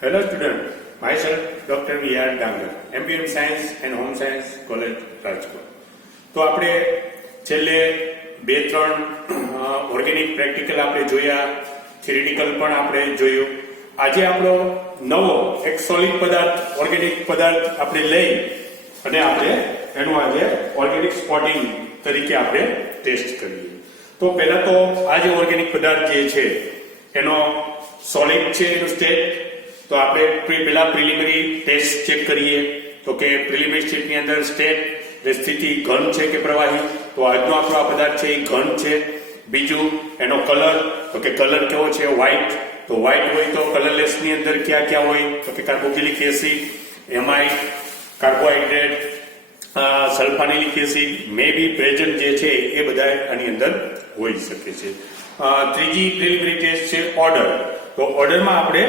Hello student, myself Dr. V.R. Dangar, MBM Science and Home Science College, Rajkot. તો આપણે છેલ્લે 2-3 organic practical આપણે જોયા, થિયરિટિકલ પણ આપણે જોયું. આજે આપણો નવો એક સોલિડ પદાર્થ ઓર્ગેનિક પદાર્થ આપણે લઈ અને આપણે એનું આજે ઓર્ગેનિક સ્પોટિંગ તરીકે આપણે ટેસ્ટ કરીએ. તો પહેલા તો આ જે ઓર્ગેનિક પદાર્થ જે છે એનો સોલિડ છે એનું સ્ટેટ. તો આપણે પહેલા પ્રિલિમિનરી ટેસ્ટ ચેક કરીએ. તો કે પ્રિલિમિનરી સ્ટેટની અંદર સ્ટેટ સ્થિતિ ઘન છે કે પ્રવાહી. તો આજનો આપણો આ પદાર્થ છે એ ઘન છે. બીજું એનો કલર, તો કે કલર કેવો છે? વ્હાઇટ. તો વ્હાઇટ હોય તો કલરલેસ ની અંદર ક્યાં ક્યાં હોય? તો કે carboxylic acid, amide, carbohydrate, sulphanilic acid may be present જે છે એ બધા આની અંદર હોઈ શકે છે. ત્રીજી પ્રિલિમિનરી ટેસ્ટ છે ઓર્ડર. તો ઓર્ડરમાં આપણે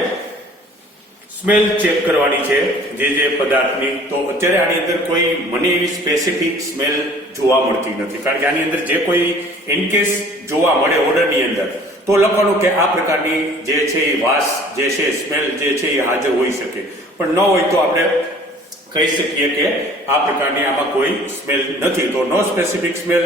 સ્મેલ ચેક કરવાની છે જે પદાર્થની. તો અત્યારે આની અંદર કોઈ મને એવી સ્પેસિફિક સ્મેલ જોવા મળતી નથી, કારણ કે આની અંદર જે કોઈ ઇનકેસ જોવા મળે ઓર્ડરની અંદર તો લખવાનું કે આ પ્રકારની જે છે એ વાસ જે છે સ્મેલ જે છે એ હાજર હોઈ શકે, પણ ન હોય તો આપણે કહી શકીએ કે આ પ્રકારની આમાં કોઈ સ્મેલ નથી. તો નો સ્પેસિફિક સ્મેલ.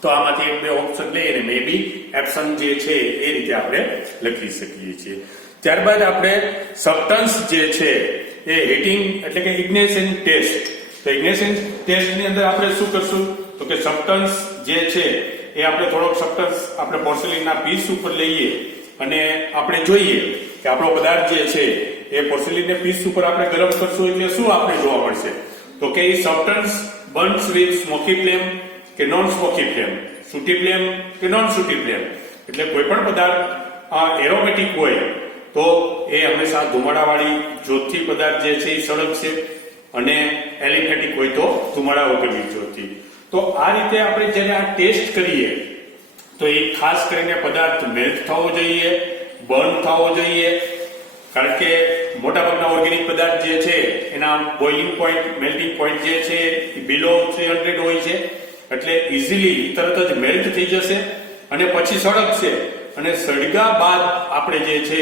તો આમાંથી એક બે ઓપ્શન લઈએ અને મે બી એબ્સન્ટ જે છે એ રીતે આપણે લખી શકીએ છીએ. ત્યારબાદ આપણે સબસ્ટન્સ જે છે એ હીટિંગ એટલે કે ઇગ્નેશન ટેસ્ટ. તો ઇગ્નેશન ટેસ્ટની અંદર આપણે શું કરશું? તો કે સબસ્ટન્સ જે છે એ આપણે થોડોક સબસ્ટન્સ આપણે પોર્સેલિનના પીસ ઉપર લઈએ અને આપણે જોઈએ કે આપણો પદાર્થ જે છે એ પોર્સેલિનના પીસ ઉપર આપણે ગરમ કરશું એટલે શું આપણે જોવા મળશે? તો કે a substance burns with smoky flame કે non smoky flame, sooty flame કે નોન સૂટી ફ્લેમ. એટલે કોઈ પણ પદાર્થ એરોમેટિક હોય તો એ હંમેશા ધુમાડાવાળી જ્યોતથી પદાર્થ જે છે એ સળગશે, અને એલિફેટિક હોય તો ધુમાડા વગરની જ્યોતથી. તો આ રીતે આપણે જ્યારે આ ટેસ્ટ કરીએ તો એ ખાસ કરીને પદાર્થ મેલ્ટ થવો જોઈએ, બર્ન થવો જોઈએ, કારણ કે મોટાભાગના ઓર્ગેનિક પદાર્થ જે છે એના બોઇલિંગ પોઈન્ટ, મેલ્ટિંગ પોઈન્ટ જે છે એ બિલો 300 હોય છે. એટલે ઇઝીલી તરત જ મેલ્ટ થઈ જશે અને પછી સળગશે, અને સળગા બાદ આપણે જે છે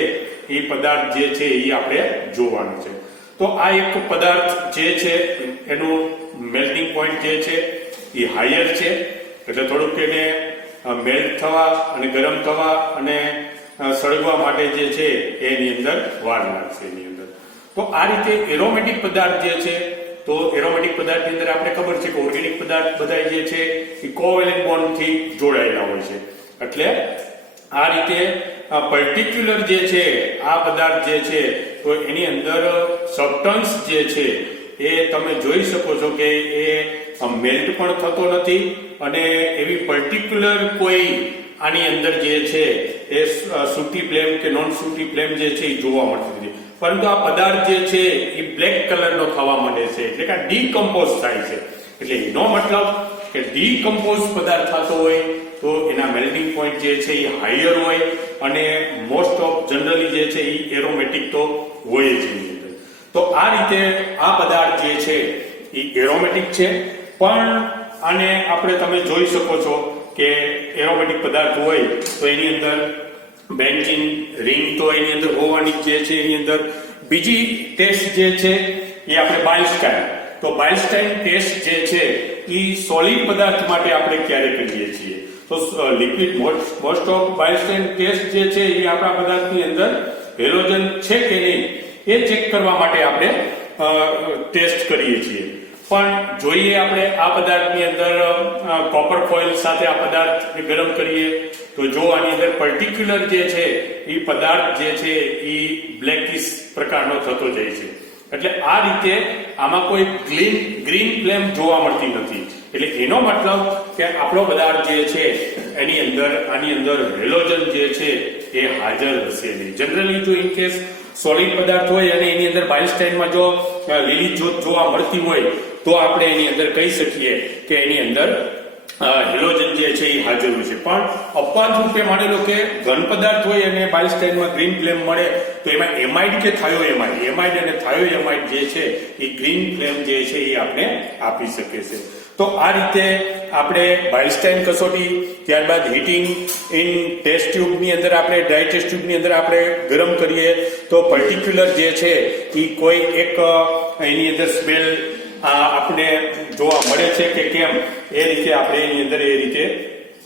એ પદાર્થ જે છે એ આપણે જોવાનું છે. તો આ એક પદાર્થ જે છે એનું મેલ્ટિંગ પોઈન્ટ જે છે એ હાયર છે, એટલે થોડુંક એને મેલ્ટ થવા અને ગરમ થવા અને સળગવા માટે જે છે એની અંદર વાર લાગશે એની અંદર. તો આ રીતે એરોમેટિક પદાર્થ જે છે, તો એરોમેટિક પદાર્થની અંદર આપણે ખબર છે કે ઓર્ગેનિક પદાર્થ બધા જે છે એ કોવેલેન્ટ બોન્ડથી જોડાયેલા હોય છે. એટલે આ રીતે પર્ટિક્યુલર જે છે આ પદાર્થ જે છે તો એની અંદર સબસ્ટન્સ જે છે એ તમે જોઈ શકો છો કે એ મેલ્ટ પણ થતો નથી, અને એવી પર્ટિક્યુલર કોઈ આની અંદર જે છે એ સૂટી ફ્લેમ કે નોન સૂટી ફ્લેમ જે છે એ જોવા મળતી નથી. પરંતુ આ પદાર્થ જે છે એ બ્લેક કલરનો થવા માંડે છે, એટલે કે ડીકમ્પોઝ થાય છે. એટલે એનો મતલબ કે ડીકમ્પોઝ પદાર્થ થતો હોય તો એના મેલ્ટિંગ પોઈન્ટ જે છે એ હાયર હોય, અને મોસ્ટ ઓફ જનરલી જે છે એ એરોમેટિક તો હોય જ એની અંદર. તો આ રીતે આ પદાર્થ જે છે એ એરોમેટિક છે, પણ આને આપણે તમે જોઈ શકો છો કે એરોમેટિક પદાર્થ હોય તો એની અંદર બેન્ઝીન રિંગ તો એની અંદર હોવાની જે છે એની અંદર. બીજી ટેસ્ટ જે છે એ આપણે બાયલસ્ટાઇન. તો બાયલસ્ટાઇન ટેસ્ટ જે છે એ સોલિડ પદાર્થ માટે આપણે ક્યારે કરીએ છીએ? તો લિક્વિડ મોસ્ટ ઓફ બાયલસ્ટાઇન ટેસ્ટ જે છે એ આપણા પદાર્થની અંદર હેલોજન છે કે નહીં એ ચેક કરવા માટે આપણે ટેસ્ટ કરીએ છીએ. પણ જોઈએ આપણે આ પદાર્થની અંદર કોપર ફોઇલ સાથે આ પદાર્થ ગરમ કરીએ તો જો આની અંદર પર્ટિક્યુલર જે છે એ પદાર્થ જે છે એ બ્લેકિશ પ્રકારનો થતો જાય છે. એટલે આ રીતે આમાં કોઈ ગ્રીન ફ્લેમ જોવા મળતી નથી. એટલે એનો મતલબ કે આપણો પદાર્થ જે છે એની અંદર આની અંદર હેલોજન જે છે એ હાજર હશે નહીં. જનરલી જો ઇનકેસ સોલિડ પદાર્થ હોય અને એની અંદર બાયલસ્ટાઇનમાં જો લીલી જ્યોત જોવા મળતી હોય તો આપણે એની અંદર કહી શકીએ કે એની અંદર હેલોજન જે છે એ હાજર હોય છે. પણ અપવાદ રૂપે માની લો કે ઘન પદાર્થ હોય અને બાયલસ્ટાઇનમાં ગ્રીન ફ્લેમ મળે તો એમાં એમાઇડ કે થાયોએમાઇડ અને થાયોએમાઇડ જે છે એ ગ્રીન ફ્લેમ જે છે એ આપણે આપી શકે છે. તો આ રીતે આપણે બાઇલસ્ટાઇન કસોટી, ત્યારબાદ હીટિંગ ઇન ટેસ્ટ ટ્યુબની અંદર આપણે ડ્રાય ટેસ્ટ ટ્યુબની અંદર આપણે ગરમ કરીએ તો પર્ટિક્યુલર જે છે એ કોઈ એક એની અંદર સ્મેલ આપણે જોવા મળે છે કે કેમ, એ રીતે આપણે એની અંદર એ રીતે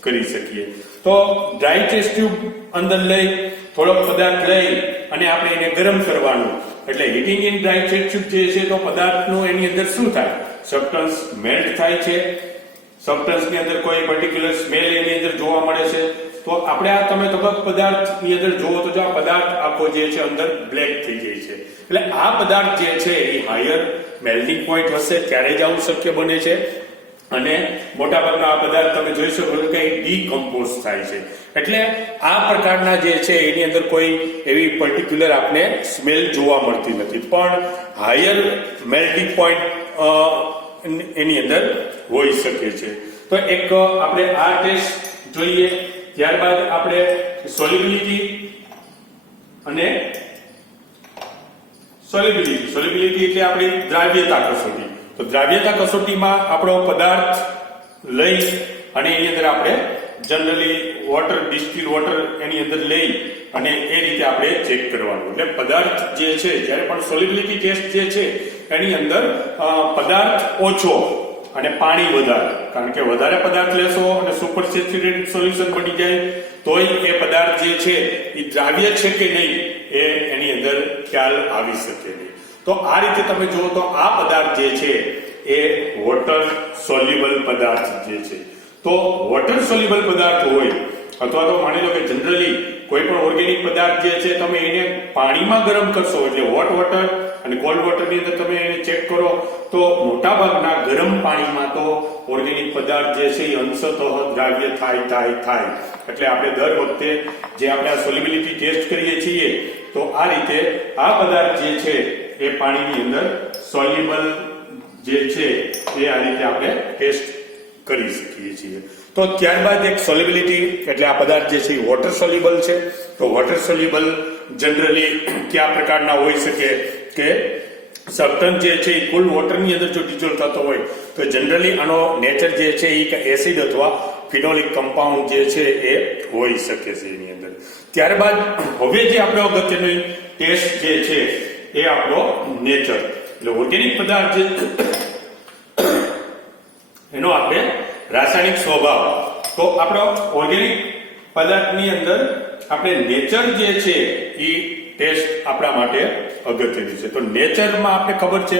કરી શકીએ. તો ડ્રાય ટેસ્ટ ટ્યુબ અંદર લઈ થોડોક પદાર્થ લઈ અને આપણે એને ગરમ કરવાનું, એટલે heating in dry test tube જે છે તો પદાર્થનું એની અંદર શું થાય, સબસ્ટન્સ મેલ્ટ થાય છે, સબસ્ટન્સની અંદર કોઈ પર્ટિક્યુલર સ્મેલ એની અંદર જોવા મળે છે. તો આપણે આ તમે પદાર્થની અંદર જોવો તો જો આ પદાર્થ આખો જે છે અંદર બ્લેક થઈ જાય છે, એટલે આ પદાર્થ જે છે એ હાયર મેલ્ટિંગ પોઈન્ટ હશે ત્યારે જ આવું શક્ય બને છે. અને મોટાભાગના આ પદાર્થ તમે જોઈ શકો છો કે ડીકમ્પોઝ થાય છે, એટલે આ પ્રકારના જે છે એની અંદર કોઈ એવી પર્ટિક્યુલર આપને સ્મેલ જોવા મળતી નથી, પણ હાયર મેલ્ટિંગ પોઈન્ટ એની અંદર હોઈ શકે છે. તો એક આપણે આ ટેસ્ટ જોઈએ, ત્યારબાદ આપણે સોલ્યુબિલિટી અને સોલ્યુબિલિટી એટલે આપણી દ્રાવ્યતા કસોટી. તો દ્રાવ્યતા કસોટીમાં આપણો પદાર્થ લઈ અને એની અંદર આપણે જનરલી વોટર, ડિસ્ટિલ વોટર એની અંદર લઈ અને એ રીતે આપણે ચેક કરવાનું. એટલે પદાર્થ જે છે જ્યારે પણ સોલ્યુબિલિટી ટેસ્ટ જે છે એની અંદર પદાર્થ ઓછો અને પાણી વધારે, કારણ કે વધારે પદાર્થ લેશો અને સુપર સેચ્યુરેટેડ સોલ્યુશન બની જાય તોય એ પદાર્થ જે છે એ દ્રાવ્ય છે કે નહીં એ એની અંદર ખ્યાલ આવી શકે નહીં. તો આ રીતે તમે જુઓ તો આ પદાર્થ જે છે એ વોટર સોલ્યુબલ પદાર્થ જે છે. તો વોટર સોલ્યુબલ પદાર્થ હોય અથવા તો માની લો કે જનરલી કોઈ પણ ઓર્ગેનિક પદાર્થ જે છે તમે એને પાણીમાં ગરમ કરશો, એટલે હોટ વોટર અને કોલ્ડ વોટરની અંદર તમે એને ચેક કરો તો મોટાભાગના ગરમ પાણીમાં તો ઓર્ગેનિક પદાર્થ જે છે એ અંશતઃ દ્રાવ્ય થાય. એટલે આપણે દર વખતે જે આપણે આ સોલ્યુબિલિટી ટેસ્ટ કરીએ છીએ તો આ રીતે આ પદાર્થ જે છે એ પાણીની અંદર સોલ્યુબલ જે છે એ આ રીતે આપણે ટેસ્ટ કરી શકીએ છીએ. તો ત્યારબાદ એક સોલ્યુબિલિટી એટલે આ પદાર્થ જે છે એ વોટર સોલ્યુબલ છે. તો વોટર સોલ્યુબલ જનરલી કયા પ્રકારના હોઈ શકે કે સબસ્ટન્સ જે છે એ કુલ વોટરની અંદર જો ડિઝોલ્વ થતો હોય તો જનરલી આનો નેચર જે છે એ એસિડ અથવા ફિનોલિક કમ્પાઉન્ડ જે છે એ હોઈ શકે છે એની અંદર. ત્યારબાદ હવે જે આપણો અગત્યનો ટેસ્ટ જે છે એ આપણો નેચર, એટલે ઓર્ગેનિક પદાર્થ જે એનો આપણે રાસાયણિક સ્વભાવ. તો આપણો ઓર્ગેનિક પદાર્થની અંદર આપણે નેચર જે છે એ ટેસ્ટ આપણા માટે અગત્યની છે. તો નેચરમાં આપણે ખબર છે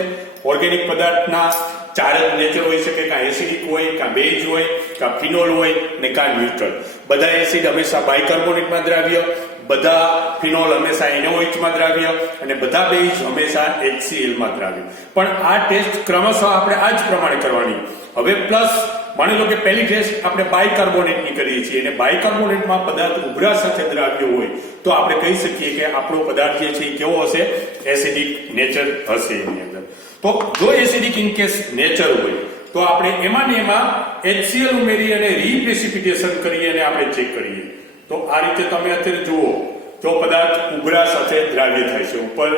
ઓર્ગેનિક પદાર્થના ચાર જ નેચર હોઈ શકે, કાં એસિડિક હોય, કાં બેઝ હોય, કાં ફિનોલ હોય ને કાં ન્યુટ્રલ. બધા એસિડ હંમેશા બાયકાર્બોનેટમાં દ્રાવ્ય, બધા ફિનોલ હંમેશા એનોઇચમાં દ્રાવ્ય અને બધા બેઝ હંમેશા HCl માં દ્રાવ્ય. પણ આ ટેસ્ટ ક્રમશઃ આપણે આ જ પ્રમાણે કરવાની. હવે પ્લસ માની લો કે પહેલી ટેસ્ટ આપણે બાયકાર્બોનેટની કરીએ છીએ અને બાયકાર્બોનેટમાં પદાર્થ ઉભરા સાથે દ્રાવ્ય હોય તો આપણે કહી શકીએ કે આપણો પદાર્થ જે છે એ કેવો હશે, એસિડિક નેચર હશે એની અંદર. તો જો એસિડિક ઇન કેસ નેચર હોય તો આપણે એમાં ને એમાં HCl ઉમેરી અને રીપ્રેસિપિટેશન કરીએ અને આપણે ચેક કરીએ. તો આ રીતે તમે અત્યારે જુઓ જો પદાર્થ ઉભરા સાથે દ્રાવ્ય થાય છે, ઉપર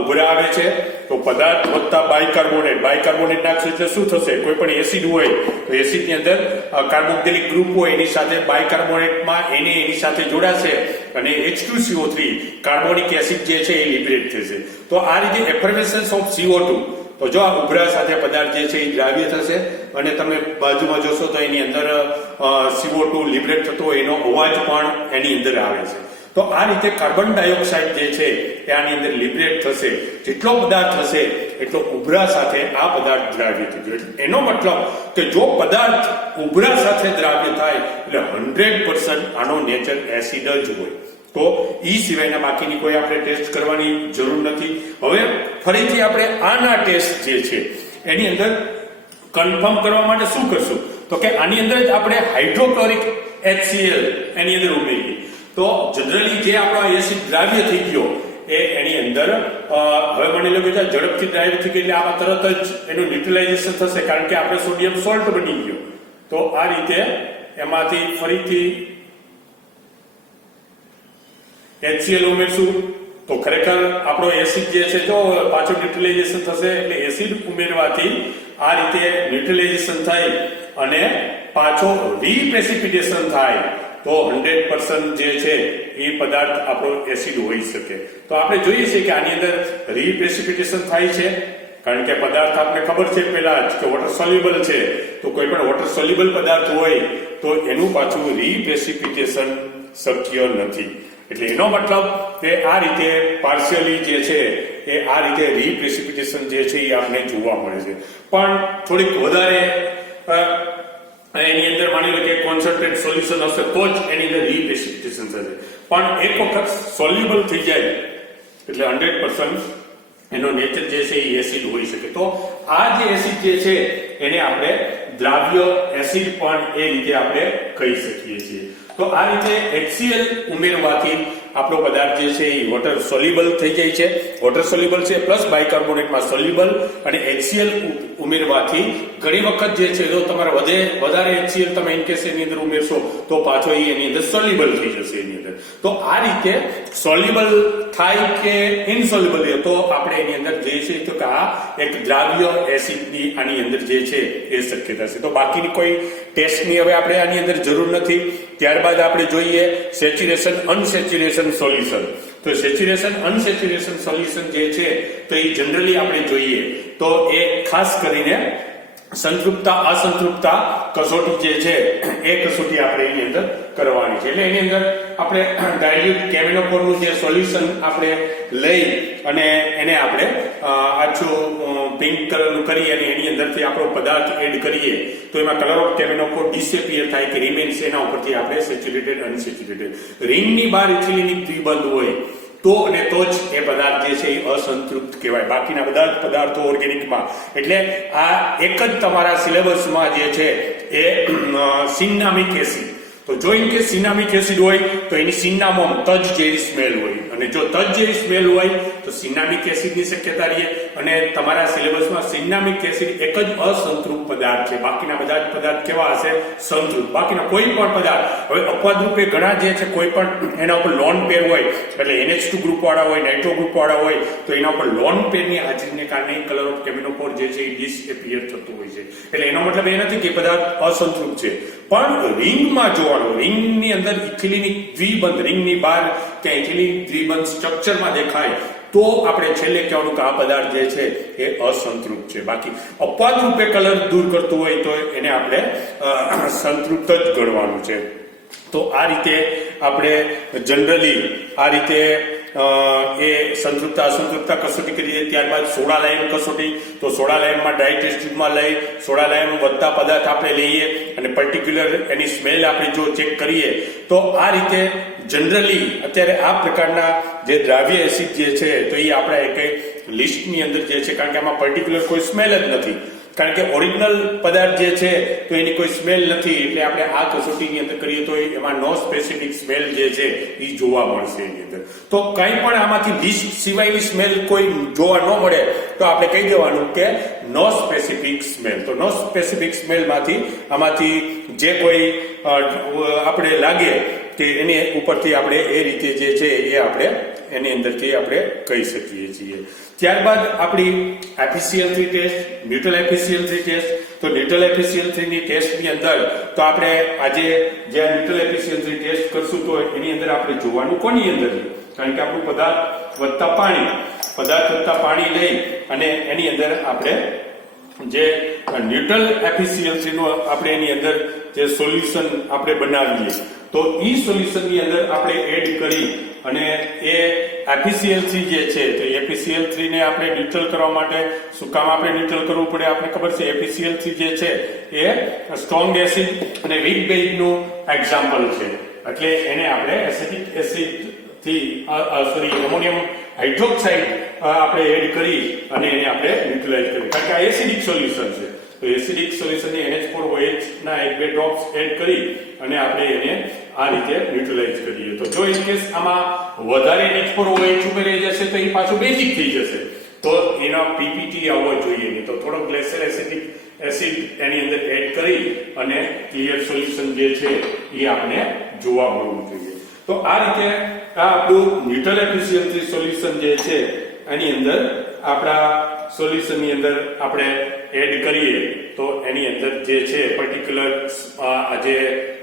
ઉભરા આવે છે તો પદાર્થ વત્તા બાયકાર્બોનેટ નાખશું એટલે શું થશે, કોઈ પણ એસિડ હોય તો એસિડની અંદર કાર્બોક્સિલિક ગ્રુપ હોય એની સાથે બાયકાર્બોનેટમાં એની સાથે જોડાશે અને H2CO3 કાર્બોનિક એસિડ જે છે એ લિબરેટ થશે. તો આ રીતે એફર્મેશન્સ ઓફ CO2, તો જો આ ઉભરા સાથે પદાર્થ જે છે એ દ્રાવ્ય થશે અને તમે બાજુમાં જોશો તો એની અંદર CO2 લિબરેટ થતો હોય એનો અવાજ પણ એની અંદર આવે છે. તો આ રીતે કાર્બન ડાયોક્સાઇડ જે છે એ આની અંદર લિબરેટ થશે. જેટલો પદાર્થ હશે એટલો ઉભરા સાથે આ પદાર્થ દ્રાવ્ય થશે. એનો મતલબ કે જો પદાર્થ ઉભરા સાથે દ્રાવ્ય થાય એટલે 100% આનો નેચર એસિડ જ હોય. તો ઈ સિવાયના બાકીની કોઈ આપણે ટેસ્ટ કરવાની જરૂર નથી. હવે ફરીથી આપણે આના ટેસ્ટ જે છે એની અંદર કન્ફર્મ કરવા માટે શું કરશું તો કે આની અંદર જ આપણે હાઇડ્રોક્લોરિક HCl એની અંદર ઉમેરીએ. તો જનરલી જે આપણો એસિડ દ્રાવ્ય થઈ ગયો એની અંદર હવે માની લો કે ઝડપથી દ્રાવ્ય થઈ ગયો એટલે આમાં તરત જ એનું ન્યુટ્રલાઇઝેશન થશે કારણ કે આપણે સોડિયમ સોલ્ટ બની ગયો. તો આ રીતે એમાંથી ફરીથી HCl ઉમેરશું તો ખરેખર આપણો એસિડ જે છે જો પાછો ન્યુટ્રલાઇઝેશન થશે એટલે એસિડ ઉમેરવાથી આ રીતે ન્યુટ્રલાઇઝેશન થઈ અને પાછો રીપ્રેસિપિટેશન થાય તો 100% જે છે એ પદાર્થ આપણો એસિડ હોઈ શકે. તો આપણે જોઈએ છીએ કે આની અંદર રીપ્રેસિપિટેશન થાય છે, કારણ કે પદાર્થ આપણે ખબર છે પહેલા જ કે વોટર સોલ્યુબલ છે. તો કોઈ પણ વોટર સોલ્યુબલ પદાર્થ હોય તો એનું પાછું રીપ્રેસિપિટેશન શક્ય નથી. એટલે એનો મતલબ કે આ રીતે પાર્શિયલી જે છે એ આ રીતે રીપ્રેસિપિટેશન જે છે એ આપણે જોવા મળે છે. પણ થોડીક વધારે એની અંદર માની લો કે કોન્સન્ટ્રેટ સોલ્યુશન હશે તો જ એની અંદર રીપ્રેસિપિટેશન થશે. પણ એક વખત સોલ્યુબલ થઈ જાય એટલે 100% એનો નેચર જે છે એ એસિડ હોઈ શકે. તો આ જે એસિડ જે છે એને આપણે દ્રાવ્ય એસિડ પણ એ રીતે આપણે કહી શકીએ છીએ. તો આ રીતે HCl ઉમેરવાથી આપણો પદાર્થ જે છે એ વોટર સોલ્યુબલ થઈ જાય છે. વોટર સોલ્યુબલ છે પ્લસ બાયકાર્બોનેટમાં સોલ્યુબલ, અને HCl ઉમેરવાથી ઘણી વખત જે છે જો તમારે વધારે HCl તમે ઇનકેસ એની અંદર ઉમેરશો તો પાછો એની અંદર સોલ્યુબલ થઈ જશે એની અંદર. તો આ રીતે સોલ્યુબલ થાય કે ઇનસોલ્યુબલ તો આપણે એની અંદર જે છે તો કે આ એક દ્રાવ્ય એસિડની આની અંદર જે છે એ શક્યતા છે. તો બાકીની કોઈ ટેસ્ટની હવે આપણે આની અંદર જરૂર નથી. ત્યારબાદ આપણે જોઈએ સેચ્યુરેશન અનસેચ્યુરેશન સોલ્યુશન. તો સેચ્યુરેશન અનસેચ્યુરેશન સોલ્યુશન જે છે તો એ જનરલી આપણે જોઈએ તો એ ખાસ કરીને સંતૃપ્તા અસંતૃપ્તા કસોટી જે છે એ કસોટી આપણે એની અંદર કરવાની છે. એટલે એની અંદર આપણે ડાયલ્યુટ કેમિનોફોરનું જે સોલ્યુશન આપણે લઈ અને એને આપણે આછું પિંક કલરનું કરી અને એની અંદરથી આપણો પદાર્થ એડ કરીએ તો એમાં કલર ઓફ કેમિનોફોર ડિસેપિયર થાય કે રિમેન્સ, એના ઉપરથી આપણે સેચ્યુરેટેડ અનસેચ્યુરેટેડ રિંગની બહાર ઇથિલિનિક દ્વિબંધ હોય તો અને તો જ એ પદાર્થ જે છે એ અસંતૃપ્ત કહેવાય. બાકીના બધા પદાર્થો ઓર્ગેનિકમાં એટલે આ એક જ તમારા સિલેબસમાં જે છે એ સિન્નામિક એસિડ. તો જો ઇન કે સિન્નામિક એસિડ હોય તો એની સિન્નામોમ તજ જેવી સ્મેલ હોય, અને જો તજ જેવી સ્મેલ હોય તો સિન્નામિક એસિડની શક્યતા રહે. અને તમારા સિલેબસમાં સિન્નામિક એસિડ એક જ અસંતૃપ્ત પદાર્થ છે, બાકીના બધા જ પદાર્થ કેવા હશે? સંતૃપ્ત. બાકીના કોઈ પણ પદાર્થ હવે અપવાદ રૂપે ઘણા જે છે કોઈ પણ એના ઉપર લોન પેર હોય એટલે NH2 ગ્રુપ વાળા હોય, નાઇટ્રો ગ્રુપ વાળા હોય તો એના ઉપર લોન પેરની હાજરીને કારણે કલર ઓફ કેમિનોફોર જે છે એ ડિસએપિયર થતું હોય છે. એટલે એનો મતલબ એ નથી કે પદાર્થ અસંતૃપ્ત છે, પણ રિંગમાં જોવાનું, રિંગની અંદર ઇથિલિનિક દ્વિબંધ, રિંગની બહાર કે ઇથિલિનિક દ્વિબંધ સ્ટ્રક્ચરમાં દેખાય તો આપણે છેલ્લે કહેવાનું કે આ પદાર્થ જે છે એ અસંતૃપ્ત છે. બાકી અપવાદ રૂપે કલર દૂર કરતું હોય તો એને આપણે સંતૃપ્ત જ ગણવાનું છે. તો આ રીતે આપણે જનરલી આ રીતે એ સંતૃપ્તા અસંતૃપ્તા કસોટી કરીએ. ત્યારબાદ સોડા લાયમ કસોટી. તો સોડા લાયમમાં ડ્રાય ટેસ્ટ ટ્યુબમાં લઈ સોડા લાયમ વધતા પદાર્થ આપણે લઈએ અને પર્ટિક્યુલર એની સ્મેલ આપણે જો ચેક કરીએ તો આ રીતે જનરલી અત્યારે આ પ્રકારના જે દ્રાવ્ય એસિડ જે છે તો એ આપણા એક લિસ્ટની અંદર જે છે, કારણ કે આમાં પર્ટિક્યુલર કોઈ સ્મેલ જ નથી, કારણ કે ઓરિજિનલ પદાર્થ જે છે તો એની કોઈ સ્મેલ નથી. એટલે આપણે આ કસોટીની અંદર કરીએ તો એમાં નો સ્પેસિફિક સ્મેલ જે છે એ જોવા મળશે એની અંદર. તો કંઈ પણ આમાંથી લિસ્ટ સિવાયની સ્મેલ કોઈ જોવા ન મળે તો આપણે કહી દેવાનું કે નો સ્પેસિફિક સ્મેલ. તો નો સ્પેસિફિક સ્મેલમાંથી આમાંથી જે કોઈ આપણે લાગે કે એની ઉપરથી આપણે એ રીતે જે છે એ આપણે એની અંદરથી આપણે કહી શકીએ છીએ. ત્યારબાદ આપણી FeCl3 test, neutral FeCl3 test. તો ન્યુટ્રલ FeCl3 ની ટેસ્ટની અંદર તો આપણે આજે જે ન્યુટ્રલ FeCl3 ટેસ્ટ કરશું તો એની અંદર આપણે જોવાનું કોની અંદર, કારણ કે આપણું પદાર્થ વધતા પાણી લઈ અને એની અંદર આપણે જે ન્યુટ્રલ FeCl3 નો આપણે એની અંદર જે સોલ્યુશન આપણે બનાવીએ તો ઈ સોલ્યુશનની અંદર આપણે એડ કરી અને એ FeCl3 જે છે તો FeCl3 ને આપણે ન્યુટ્રલ કરવા માટે શું કામ આપણે ન્યુટ્રલ કરવું પડે? આપણે ખબર છે FeCl3 જે છે એ સ્ટ્રોંગ એસિડ અને વીક બેઝનું એક્ઝામ્પલ છે. એટલે એને આપણે એસિડિક એસિડ થી એમોનિયમ હાઇડ્રોક્સાઇડ આપણે એડ કરી અને એને આપણે ન્યુટ્રલાઇઝ કરીએ, કારણ કે આ એસિડિક સોલ્યુશન છે. તો એસિડિક સોલ્યુશનની NH4OH ના 1-2 ડ્રોપ્સ એડ કરી અને આપણે એને આ રીતે ન્યુટ્રલાઇઝ કરીએ. તો જો ઇન કેસ આમાં વધારે NH4OH ઉમેરાઈ જશે તો એ પાછું બેઝિક થઈ જશે, તો એનો PPT આવવો જોઈએ નહીં. તો થોડો ગ્લેશિયર એસિડિક એસિડ એની અંદર એડ કરી અને ક્લિયર સોલ્યુશન જે છે એ આપણે જોવા મળવું જોઈએ. તો આ રીતે આ આપણું ન્યુટ્રલ FeCl3 સોલ્યુશન જે છે એની અંદર આપણા સોલ્યુશનની અંદર આપણે એડ કરીએ તો એની અંદર જે છે પર્ટિક્યુલર જે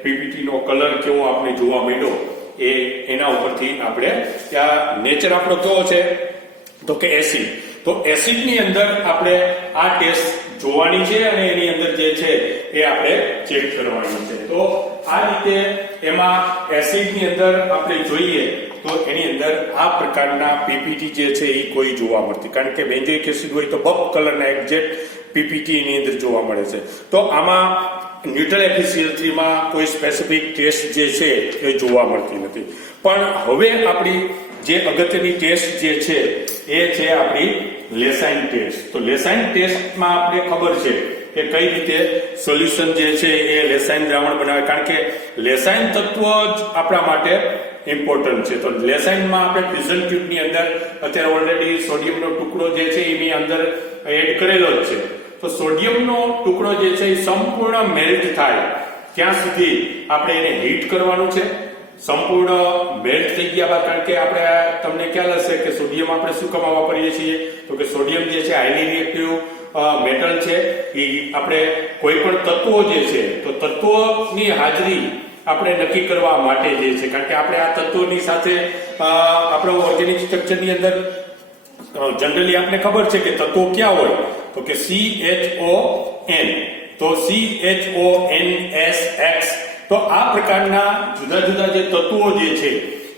પીપીટી નો કલર કેવો આપણે જોવા મળ્યો એ એના ઉપરથી આપણે ત્યાં નેચર આપણો કેવો છે તો કે એસિડ. તો એસિડની અંદર આપણે આ ટેસ્ટ જોવાની છે અને એની અંદર જે છે એ આપણે ચેક કરવાની છે. તો આ રીતે એમાં એસિડની અંદર આપણે જોઈએ તો એની અંદર આ પ્રકારના પીપીટી જે છે એ કોઈ જોવા મળતી, કારણ કે બેન્ઝોઇક એસિડ હોય તો બફ કલરના એક્ઝેક્ટ પીપીટી એની અંદર જોવા મળે છે. તો આમાં ન્યુટ્રલ FeCl3 માં કોઈ સ્પેસિફિક ટેસ્ટ જે છે એ જોવા મળતી નથી. પણ હવે આપણી જે અગત્યની ટેસ્ટ જે છે એ છે આપણી લેસાઇન ટેસ્ટ. તો લેસાઇન ટેસ્ટમાં આપણે ખબર છે કે કઈ રીતે સોલ્યુશન જે છે એ લેસાઇન દ્રાવણ બનાવે, કારણ કે લેસાઇન તત્વ જ આપણા માટે ઇમ્પોર્ટન્ટ છે. તો લેસાઇનમાં આપણે પ્રિઝન ટ્યુબની અંદર અત્યારે ઓલરેડી સોડિયમનો ટુકડો જે છે એની અંદર એડ કરેલો જ છે. તો સોડિયમનો ટુકડો જે છે એ સંપૂર્ણ મેલ્ટ થાય ત્યાં સુધી આપણે એને હીટ કરવાનું છે. સંપૂર્ણ મેલ્ટ થઈ ગયા બાદ, કારણ કે આપણે તમને ખ્યાલ હશે કે સોડિયમ આપણે શું કામ વાપરીએ છીએ તો કે સોડિયમ જે છે હાઈલી રિએક્ટિવ મેટલ છે. એ આપણે કોઈ પણ તત્વો જે છે તો તત્વોની હાજરી આપણે નક્કી કરવા માટે જે છે, કારણ કે આપણે આ તત્વોની સાથે આપણો ઓર્ગેનિક સ્ટ્રક્ચરની અંદર જનરલી આપણે ખબર છે કે તત્વો ક્યાં હોય તો કે CHON. તો CHONSX. તો આ પ્રકારના જુદા જુદા જે તત્વો જે છે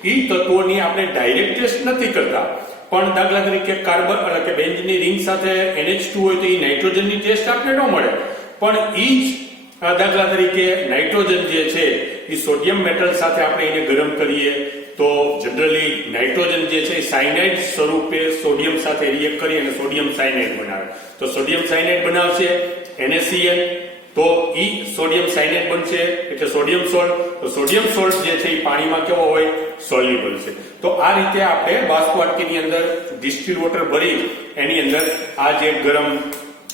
એ તત્વોની આપણે ડાયરેક્ટ ટેસ્ટ નથી કરતા, પણ દાખલા તરીકે કાર્બન એટલે કે બેન્ઝીનની રિંગ સાથે NH2 હોય તો એ નાઇટ્રોજનની ટેસ્ટ આપણે ન મળે, પણ એ જ દાખલા તરીકે નાઇટ્રોજન જે છે એ સોડિયમ મેટલ સાથે આપણે એને ગરમ કરીએ તો જનરલી નાઇટ્રોજન જે છે સાયનાઇડ સ્વરૂપે સોડિયમ સાથે રિએક્ટ કરી અને સોડિયમ સાયનાઇડ બનાવે. તો સોડિયમ સાયનાઇડ બનાવશે NaCN, તો ઈ સોડિયમ સાયનાઇડ બનશે એટલે સોડિયમ સોલ્ટ. તો સોડિયમ સોલ્ટ જે છે એ પાણીમાં કેવો હોય સોલ્યુબલ છે. તો આ રીતે આપણે બાષ્પવાટકીની અંદર ડિસ્ટિલ્ડ વોટર ભરી એની અંદર આ જે ગરમ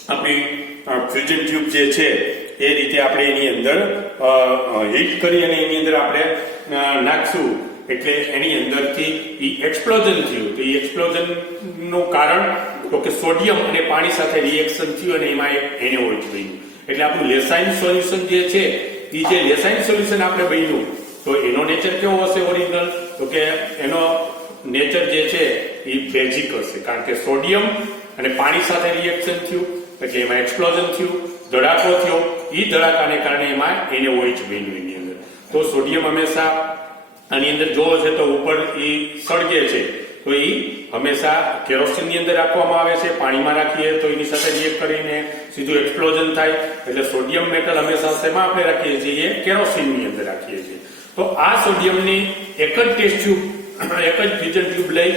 આપણી ફ્યુઝન ટ્યુબ જે છે એ રીતે આપણે એની અંદર હીટ કરી અને એની અંદર આપણે નાખશું એટલે એની અંદરથી એક્સપ્લોઝન થયું. તો એ એક્સપ્લોઝન નું કારણ તો કે સોડિયમ અને પાણી સાથે રિએક્શન થયું અને એમાં NaOH બન્યું. એટલે આપણું લેસાઇન સોલ્યુશન જે છે એ જે લેસાઇન સોલ્યુશન આપણે બન્યું તો એનો નેચર કેવો હશે ઓરિજિનલ તો કે એનો નેચર જે છે એ બેઝિક હશે, કારણ કે સોડિયમ અને પાણી સાથે રિએક્શન થયું એટલે એમાં એક્સપ્લોઝન થયું, ધડાકો થયો, એ ધડાકાને કારણે એમાં NaOH બન્યું એની અંદર. તો સોડિયમ હંમેશા આની અંદર જોવો છે તો ઉપર એ સળગે છે તો એ હંમેશા કેરોસીનની અંદર રાખવામાં આવે છે. પાણીમાં રાખીએ તો એની સાથે રિએક્ટ કરીને સીધું એક્સપ્લોઝન થાય એટલે સોડિયમ મેટલ હંમેશા શેમાં આપણે રાખીએ છીએ કેરોસીનની અંદર રાખીએ છીએ. તો આ સોડિયમની એક જ ટેસ્ટ ટ્યુબ એક જ ફ્યુઝન ટ્યુબ લઈ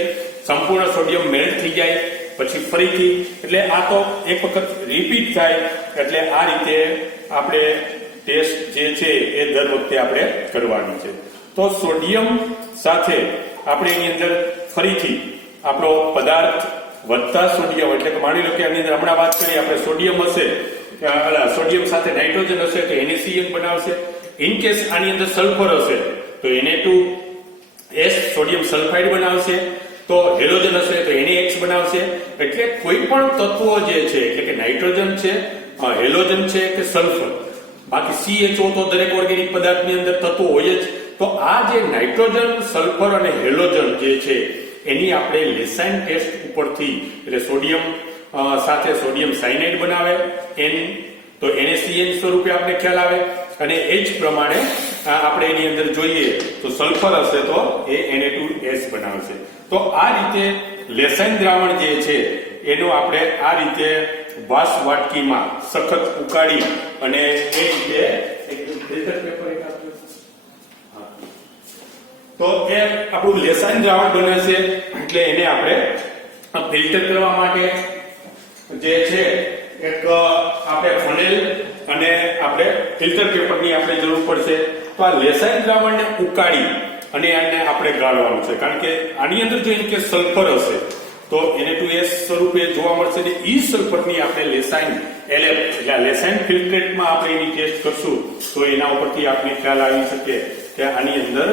સંપૂર્ણ સોડિયમ મેલ્ટ થઈ જાય પછી ફરીથી એટલે આ તો એક વખત રિપીટ થાય એટલે આ રીતે આપણે ટેસ્ટ જે છે એ દર વખતે આપણે કરવાની છે. તો સોડિયમ સાથે આપણે એની અંદર ફરીથી આપણો પદાર્થ વધતા સોડિયમ એટલે કે માની લો કે આની અંદર હમણાં વાત કરીએ આપણે સોડિયમ હશે સોડિયમ સાથે નાઇટ્રોજન હશે તો NaCN બનાવશે. ઇન કેસ આની અંદર સલ્ફર હશે તો Na2S સોડિયમ સલ્ફાઇડ બનાવશે. તો હેલોજન હશે તો NaX બનાવશે. એટલે કોઈ પણ તત્વો જે છે એટલે કે નાઇટ્રોજન છે, હેલોજન છે કે સલ્ફર, બાકી CHO તો દરેક ઓર્ગેનિક પદાર્થની અંદર તત્વો હોય જ. તો આ જે નાઇટ્રોજન, સલ્ફર અને હેલોજન જે છે એની આપણે લેસાઇન ટેસ્ટ ઉપરથી એટલે સોડિયમ સાથે સોડિયમ સાયનાઇડ બનાવે તો NaCN સ્વરૂપે આપણે ખ્યાલ આવે અને એ જ પ્રમાણે આપણે એની અંદર જોઈએ તો સલ્ફર હશે તો એ Na2S બનાવશે. તો આ રીતે લેસાઇન દ્રાવણ જે છે એનું આપણે આ રીતે બાષ્પવાટકીમાં સખત ઉકાળી અને એ રીતે તો એ આપણું લેસાઇન દ્રાવણ બને છે એટલે એને આપણે ફિલ્ટર કરવા માટે જે છે એક આપણે ફનેલ અને આપણે ફિલ્ટર પેપરની આપણે જરૂર પડશે. તો આ લેસાઇન દ્રાવણને ઉકાળી અને આને આપણે ગાળવાનું છે, કારણ કે આની અંદર જો કે સલ્ફર હશે તો Na2S સ્વરૂપે જોવા મળશે ને ઈ સલ્ફરની આપણે લેસાઇન LF એટલે લેસાઇન ફિલ્ટ્રેટમાં આપણે એની ટેસ્ટ કરશું તો એના ઉપરથી આપણે ખ્યાલ આવી શકે કે આની અંદર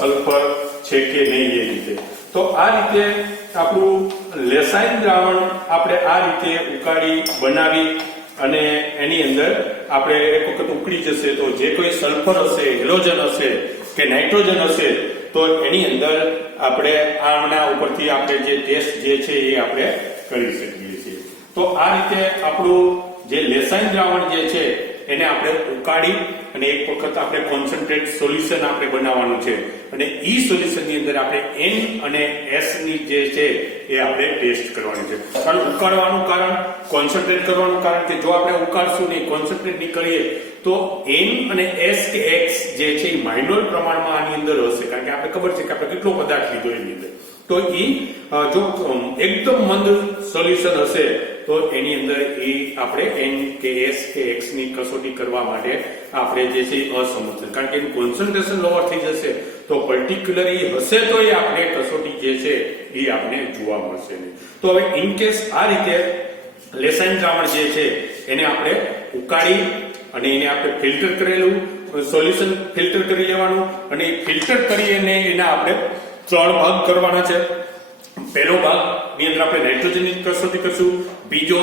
સલ્ફર છે કે નહીં એ રીતે. તો આ રીતે આપણું લેસાઈન દ્રાવણ આપણે આ રીતે ઉકાળી બનાવી અને એની અંદર આપણે એક વખત ઉકળી જશે તો જે કોઈ સલ્ફર હશે, હેલોજન હશે કે નાઇટ્રોજન હશે તો એની અંદર આપણે આના ઉપરથી આપણે જે ટેસ્ટ જે છે એ આપણે કરી શકીએ છીએ. તો આ રીતે આપણું જે લેસાઈન દ્રાવણ જે છે એને આપણે ઉકાળી અને એક વખત આપણે કોન્સન્ટ્રેટ સોલ્યુશન આપણે બનાવવાનું છે અને ઈ સોલ્યુશન ની અંદર આપણે N અને S ની જે છે એ આપણે ટેસ્ટ કરવાની છે. પણ ઉકાળવાનું કારણ, કોન્સન્ટ્રેટ કરવાનું કારણ કે જો આપણે ઉકાળશું નહીં, કોન્સન્ટ્રેટ નહીં કરીએ તો N અને S કે X જે છે એ માઇનોર પ્રમાણમાં આની અંદર હશે, કારણ કે આપણે ખબર છે કે આપણે કેટલો પદાર્થ લીધો એની અંદર. તો ઈ જો એકદમ મંદ સોલ્યુશન હશે તો એની અંદર એ આપણે N કે S કે X ની કસોટી કરવા માટે આપણે જે છે અસમર્થ છે, કારણ કે એનું કોન્સન્ટ્રેશન લોઅર થઈ જશે તો પર્ટિક્યુલર હશે તો એ આપણે કસોટી જે છે એ આપણે જોવા મળશે નહીં. તો હવે ઇન કેસ આ રીતે લેસાઈન દ્રાવણ જે છે એને આપણે ઉકાળી અને એને આપણે ફિલ્ટર કરેલું સોલ્યુશન ફિલ્ટર કરી લેવાનું અને ફિલ્ટર કરી અને એના આપણે 3 ભાગ કરવાના છે. પહેલો ભાગ ની અંદર આપણે નાઇટ્રોજન ની કસોટી કરશું, બીજો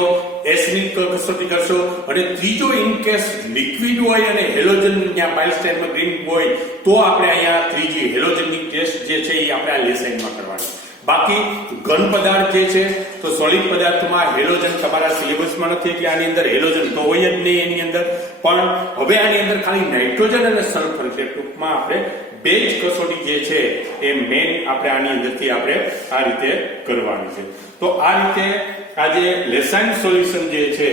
એસ ની કસોટી કરશું અને ત્રીજો ઇન કેસ લિક્વિડ હોય અને હેલોજન ત્યાં માઇલસ્ટાઇનમાં ગ્રીન હોય તો આપણે અહીંયા ત્રીજી હેલોજન ની ટેસ્ટ જે છે એ આપણે આ લેસાઈનમાં કરવાની. બાકી ઘન પદાર્થ જે છે તો સોલિડ પદાર્થમાં હેલોજન તમારા સિલેબસમાં નથી એટલે આની અંદર હેલોજન તો હોય જ નહીં એની અંદર, પણ હવે આની અંદર ખાલી નાઇટ્રોજન અને સલ્ફર છે. ટૂંકમાં આપણે બે જ કસોટી જે છે એ મેઇન આપણે આની અંદરથી આપણે આ રીતે કરવાની છે. તો આ રીતે આ જે લેસાઈન સોલ્યુશન જે છે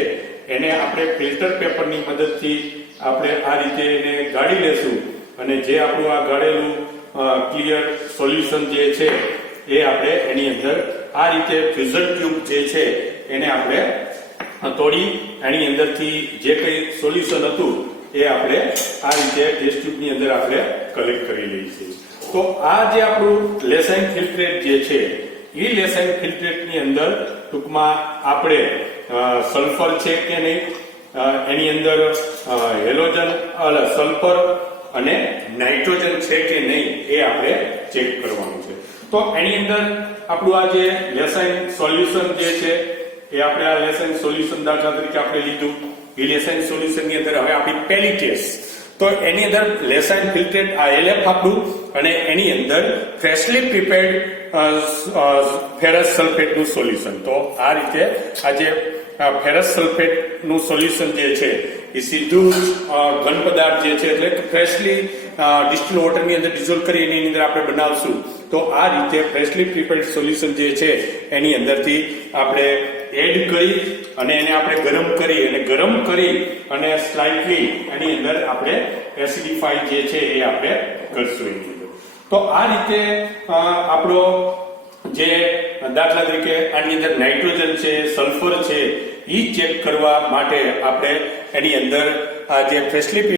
એને આપણે ફિલ્ટર પેપરની મદદથી આપણે આ રીતે એને ગાળી લેશું અને જે આપણું આ ગાળેલું ક્લિયર સોલ્યુશન જે છે એ આપણે એની અંદર આ રીતે ફ્યુઝન ટ્યુબ જે છે એને આપણે તોડી એની અંદરથી જે કંઈ સોલ્યુશન હતું એ આપણે આ રીતે ટેસ્ટ ટ્યુબની અંદર આપણે કલેક્ટ કરી લઈએ છીએ. તો આ જે આપણું લેસાઈન ફિલ્ટ્રેટ જે છે એ લેસાઈન ફિલ્ટ્રેટની અંદર ટૂંકમાં આપણે સલ્ફર છે કે નહીં, એની અંદર હેલોજન સલ્ફર અને નાઇટ્રોજન છે કે નહીં એ આપણે ચેક કરવાનું છે. તો એની અંદર આપણું આ જે લેસાઈન સોલ્યુશન જે છે એ આપણે આ લેસાઈન સોલ્યુશન દાખલા તરીકે આપણે લીધું. એ લેસાઈન સોલ્યુશન ની અંદર હવે આપણી પહેલી ટેસ્ટ તો એની અંદર લેસાઈન ફિલ્ટ્રેટ આ LF આપણું અને એની અંદર ફ્રેશલી પ્રિપેર્ડ ફેરસ સલ્ફેટ નું સોલ્યુશન. તો આ રીતે આ જે ફેરસ સલ્ફેટ નું સોલ્યુશન જે છે એ સીધું ઘન પદાર્થ જે છે એટલે ફ્રેશલી ડિસ્ટિલ વોટર ની અંદર ડિઝોલ્વ કરી એની અંદર આપણે બનાવશું. તો આ રીતે ફ્રેશલી પ્રિપેર્ડ સોલ્યુશન જે છે એની અંદરથી આપણે એડ કરી અને એને આપણે ગરમ કરી અને સ્લાઇટલી એની અંદર આપણે એસિડિફાઈ જે છે એ આપણે કરશું એની અંદર. તો આ રીતે આપણો જે દાખલા તરીકે આની અંદર નાઇટ્રોજન છે, સલ્ફર છે એ ચેક કરવા માટે આપણે એની અંદર આ જે ફ્રેશલી